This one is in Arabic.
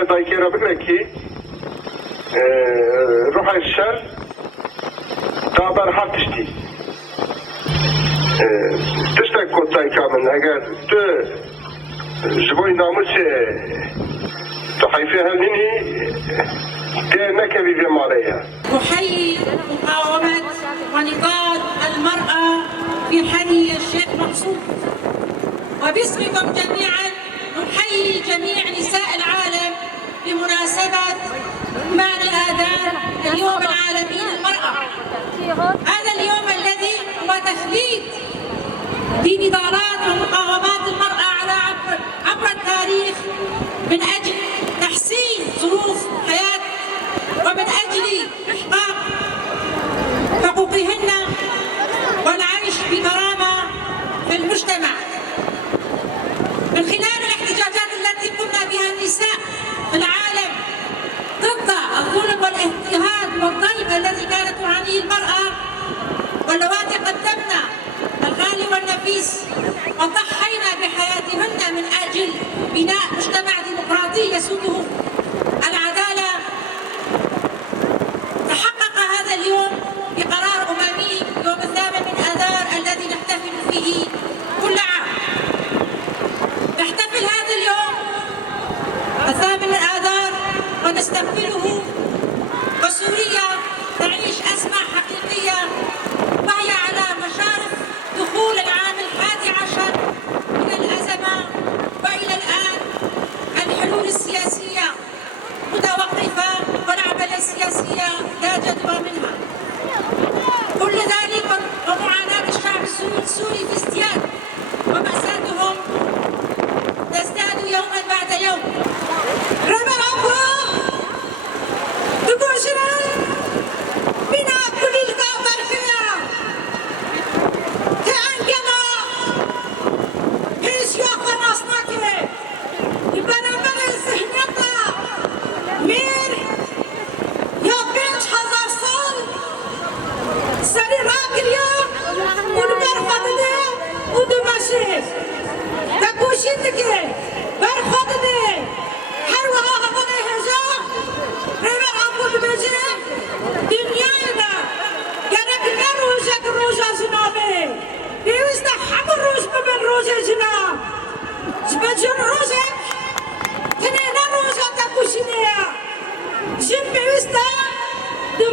بلا دايكيرا بكركي روح الشر تعبر حتشتي تشتك كوتاي كامل اگر تو جبوي ناموسي تحيفيها لني دي نكبي في ماليها. أحيي مقاومة ونضال المرأة في حي الشيخ منصور، وباسمكم جميعا نحيي جميع نساء العالم بمناسبة معنى الآذان اليوم العالمي للمرأة. هذا اليوم الذي هو تخليد لنضالات ومقاومات المرأة عبر التاريخ من أجل تحسين ظروف حياة ومن أجل إحقاق حقوقهن والعيش بكرامة في المجتمع. من خلال الاحتجاجات التي قمنا بها النساء في العالم ضد الظلم والاضطهاد والضيق الذي كانت تعانيه المرأة، واللواتي قدمنا الغالي والنفيس وضحينا بحياتهن من أجل بناء مجتمع ديمقراطي يسوده العدالة، تحقق هذا اليوم بقرار أممي يوم 8 من آذار الذي نحتفل فيه كل عام. نحتفل هذا اليوم 8 من آذار ونستقبله وسوريا تعيش أزمة حقيقية، وهي على مشارف دخول العام 11 من الأزمة، وإلى الآن الحلول السياسية متوقفة والعملية السياسية لا جدوى منها. كل ذلك ومعاناة الشعب السوري في ازدياد، ومأساتهم تزداد يوما بعد يوم. Jim Bewista, de